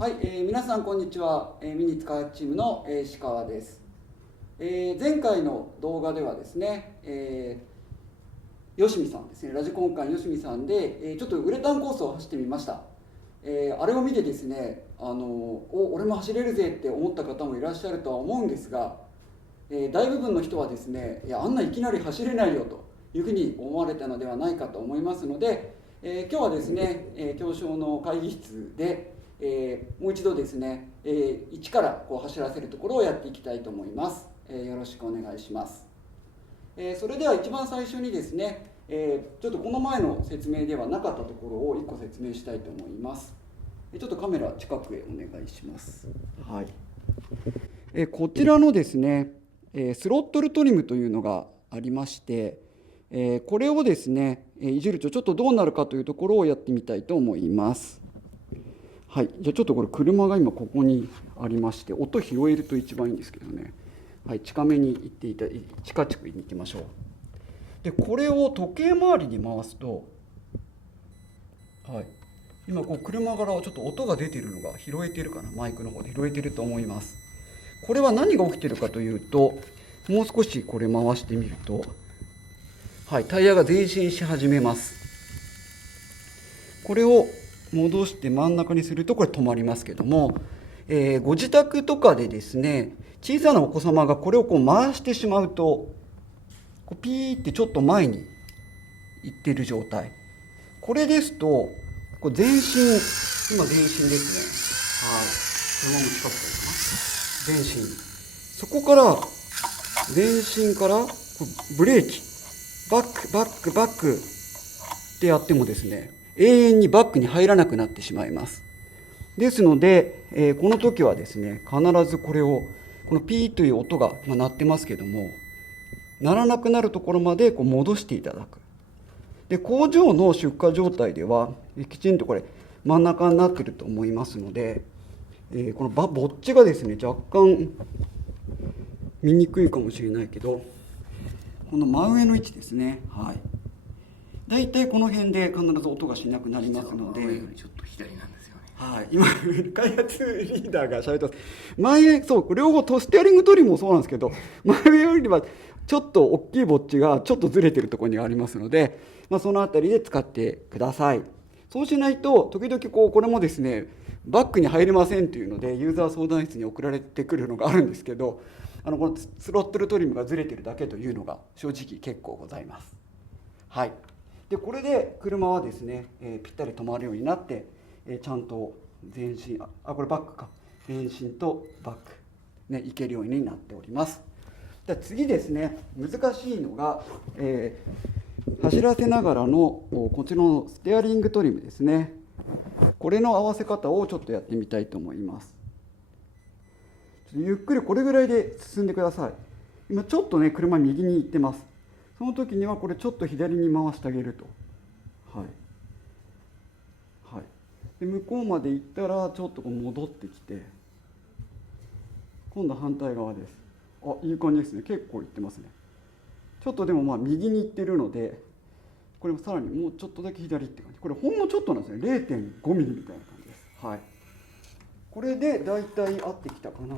はい、皆さんこんにちは、ミニッツ開発チームの、石川です。前回の動画ではですね、吉見さんですね、ラジコン館吉見さんで、ちょっとウレタンコースを走ってみました。あれを見てですね、俺も走れるぜって思った方もいらっしゃるとは思うんですが、大部分の人はですね、いやあんないきなり走れないよというふうに思われたのではないかと思いますので、今日はですね、教師の会議室で、もう一度ですね、一からこう走らせるところをやっていきたいと思います。よろしくお願いします。それでは一番最初にですね、ちょっとこの前の説明ではなかったところを1個説明したいと思います。ちょっとカメラ近くへお願いします。はい。こちらのですね、スロットルトリムというのがありまして、これをですね、いじるとちょっとどうなるかというところをやってみたいと思います。はい、じゃあちょっとこれ車が今ここにありまして、音拾えると一番いいんですけどね。はい、近めに行って近くに行きましょう。でこれを時計回りに回すと、はい、今こう車からちょっと音が出ているのが拾えてるかな、マイクの方で拾えてると思います。これは何が起きてるかというと、もう少しこれ回してみると、はい、タイヤが前進し始めます。これを戻して真ん中にするとこれ止まりますけども、ご自宅とかでですね、小さなお子様がこれをこう回してしまうと、こうピーってちょっと前に行ってる状態。これですと、こう前進、今前進ですね。はい。このまま近くからかな。前進。そこから、前進からブレーキ、バック、バック、バックってやってもですね、永遠にバックに入らなくなってしまいます。ですので、この時はですね、必ずこれを、このピーという音が鳴ってますけども、鳴らなくなるところまでこう戻していただく。で、工場の出荷状態では、きちんとこれ真ん中になっていると思いますので、このボッチがですね、若干見にくいかもしれないけど、この真上の位置ですね。はい。大体この辺で必ず音がしなくなりますので、ちょっと左なんですよね。はい、今開発リーダーが喋ってます。前そう両方ステアリングトリムもそうなんですけど、前よりはちょっと大きいボッチがちょっとずれてるところにありますので、そのあたりで使ってください。そうしないと時々これもですね、バックに入れませんというのでユーザー相談室に送られてくるのがあるんですけど、このスロットルトリムがずれてるだけというのが正直結構ございます。はい。でこれで車はですね、ぴったり止まるようになって、ちゃんと前進、これバックか、前進とバック、ね、いけるようになっております。で次ですね、難しいのが、走らせながらのこちらのステアリングトリムですね。これの合わせ方をちょっとやってみたいと思います。ゆっくりこれぐらいで進んでください。今ちょっとね、車右に行ってます。その時にはこれちょっと左に回してあげると。はい。はい。で向こうまで行ったらちょっと戻ってきて、今度反対側です。いい感じですね。結構行ってますね。ちょっとでも右に行ってるので、これもさらにもうちょっとだけ左って感じ。これほんのちょっとなんですね。0.5 ミリみたいな感じです。はい。これでだいたい合ってきたかな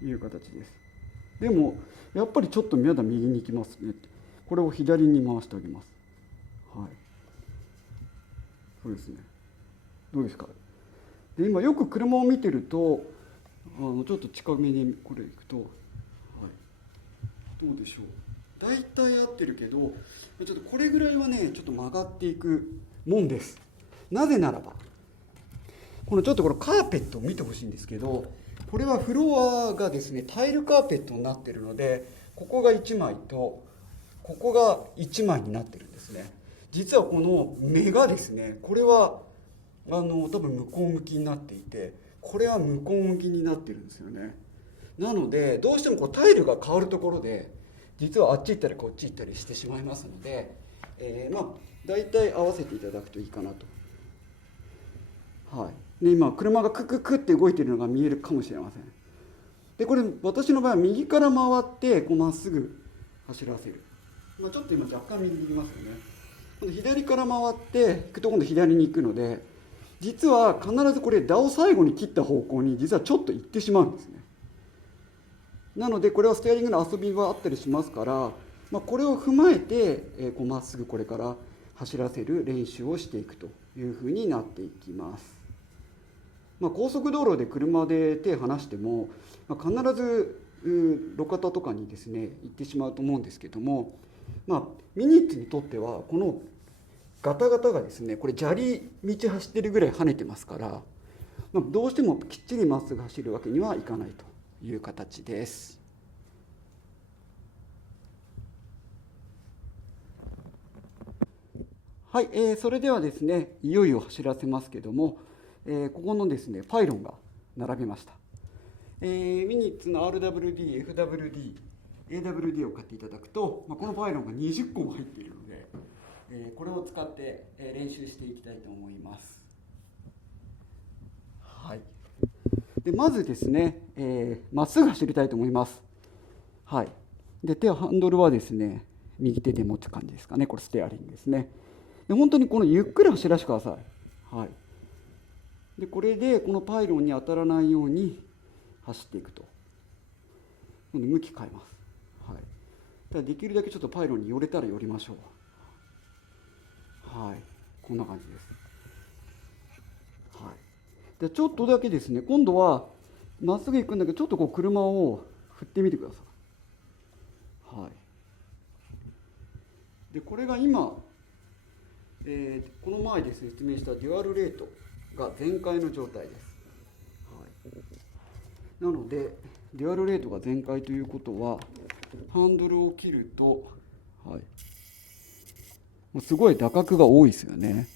という形です。でもやっぱりちょっとまだ右に行きますね。これを左に回してあげます。はい。そうですね。どうですか。で今よく車を見てると、ちょっと近めにこれ行くと、はい、どうでしょう。大体合ってるけど、ちょっとこれぐらいはね、ちょっと曲がっていくもんです。なぜならば、ちょっとこのカーペットを見てほしいんですけど、これはフロアがですね、タイルカーペットになっているので、ここが1枚と、ここが1枚になってるんですね。実はこの目がですね、これは多分向こう向きになっていて、これは向こう向きになってるんですよね。なのでどうしてもタイルが変わるところで、実はあっち行ったりこっち行ったりしてしまいますので、大体合わせていただくといいかなと。はい。で今車がクククって動いているのが見えるかもしれません。でこれ私の場合は右から回ってまっすぐ走らせる。ちょっと今若干右に行きますよね。今度左から回って行くと今度左に行くので、実は必ずこれ DA を最後に切った方向に実はちょっと行ってしまうんですね。なのでこれはステアリングの遊びはあったりしますから、これを踏まえてまっすぐこれから走らせる練習をしていくというふうになっていきます。高速道路で車で手を離しても、必ず路肩とかにですね行ってしまうと思うんですけども、ミニッツにとってはこのガタガタがですね、これ砂利道走ってるぐらい跳ねてますから、どうしてもきっちりまっすぐ走るわけにはいかないという形です。はい、それではですね、いよいよ走らせますけども、ここのですね、パイロンが並びました。ミニッツの RWD、FWD、AWD を買っていただくと、このパイロンが20個も入っているので、これを使って練習していきたいと思います。はい。でまずですね、まっすぐ走りたいと思います。はい。でハンドルはですね、右手で持つ感じですかね。これステアリングですね。で本当にこのゆっくり走らせてください。はい。でこれでこのパイロンに当たらないように走っていくと。今度向き変えます。はい。ただできるだけちょっとパイロンに寄れたら寄りましょう。はい。こんな感じです。はい。でちょっとだけですね、今度はまっすぐ行くんだけど、ちょっとこう車を振ってみてください。はい。でこれが今、この前で説明したデュアルレートが全開の状態です。はい、なのでデュアルレートが全開ということは、ハンドルを切ると、はい、すごい打角が多いですよね。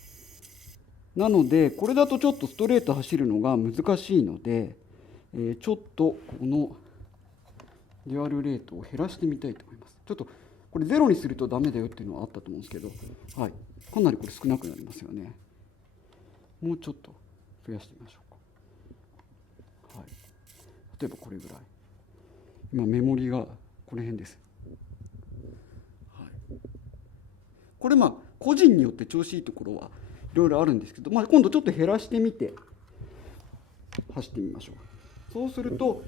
なのでこれだとちょっとストレート走るのが難しいので、ちょっとこのデュアルレートを減らしてみたいと思います。ちょっとこれゼロにするとダメだよっていうのはあったと思うんですけど、はい、かなりこれ少なくなりますよね。もうちょっと増やしてみましょうか。はい、例えばこれぐらい。今メモリがこの辺です。はい、これ個人によって調子いいところはいろいろあるんですけど、今度ちょっと減らしてみて走ってみましょう。そうすると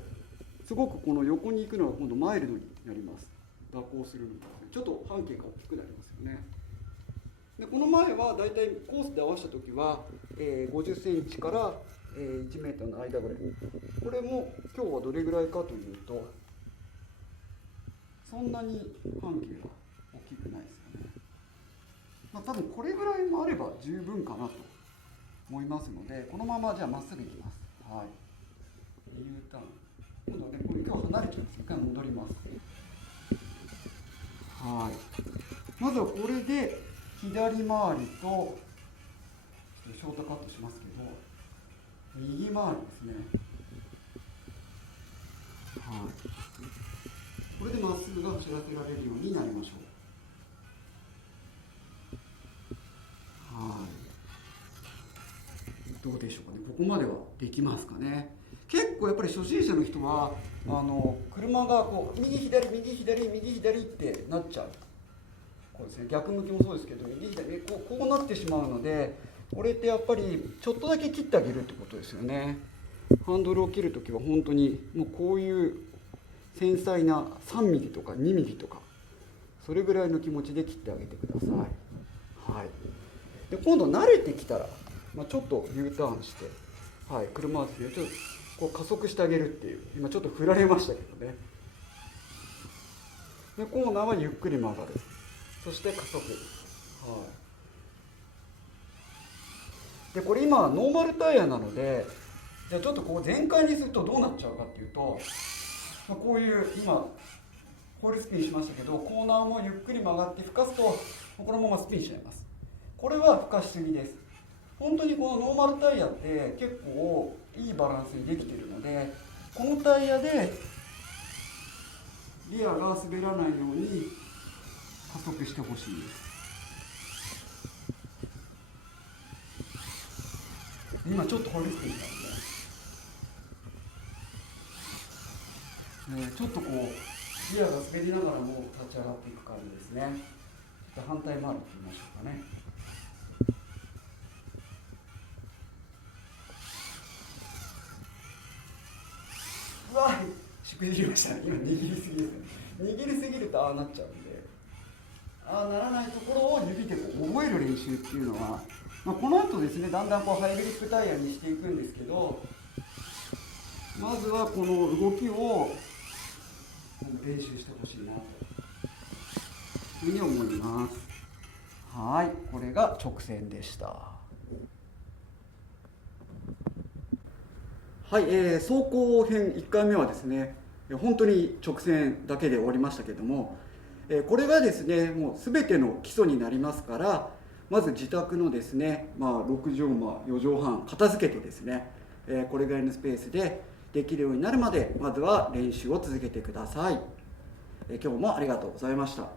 すごくこの横に行くのが今度マイルドになります。蛇行するのがちょっと半径が大きくなりますよね。でこの前はだいたいコースで合わせた時は、50センチから1メートルの間ぐらい。これも今日はどれぐらいかというと、そんなに半径が大きくないですよね。多分これぐらいもあれば十分かなと思いますので、このままじゃあまっすぐ行きます。はい。U ターン。今度はね、今日離れてます。一回戻ります。はい。まずはこれで左回りと、ちょっとショートカットしますけど、右回りですね。はい。これでまっすぐが走らせられるようになりましょう。はい。どうでしょうかね。ここまではできますかね。結構やっぱり初心者の人は車がこう右左右左右左ってなっちゃう。こうですね、逆向きもそうですけど右左こうなってしまうので、これってやっぱりちょっとだけ切ってあげるってことですよね。ハンドルを切るときは本当にもうこういう繊細な3ミリとか2ミリとかそれぐらいの気持ちで切ってあげてください。はい、で今度慣れてきたら、ちょっと U ターンして、はい、車をですねちょっとこう加速してあげるっていう、今ちょっと振られましたけどね。でコーナーはゆっくり曲がる、そして加速。はい、でこれ今ノーマルタイヤなので、じゃあちょっとこう全開にするとどうなっちゃうかっていうと、こういう今ホイールスピンしましたけど、コーナーもゆっくり曲がって吹かすとこのままスピンしちゃいます。これは吹かしすぎです。本当にこのノーマルタイヤって結構いいバランスにできているので、このタイヤでリアが滑らないように加速してほしいです。今ちょっとホイールスピンしたので、ちょっとこうリアが滑りながらも立ち上がっていく感じですね。ちょっと反対回りってみましょうかね。くじりました。今握りすぎる。握りすぎるとああなっちゃうんで、ああならないところを指でこう覚える練習っていうのは、この後ですね、だんだんこうハイグリップタイヤにしていくんですけど、まずはこの動きを練習してほしいなというふうに思います。はい、これが直線でした。はい、走行編1回目はですね、本当に直線だけで終わりましたけども、これがですね、もう全ての基礎になりますから、まず自宅のですね、6畳間、4畳半片付けてですね、これぐらいのスペースでできるようになるまで、まずは練習を続けてください。今日もありがとうございました。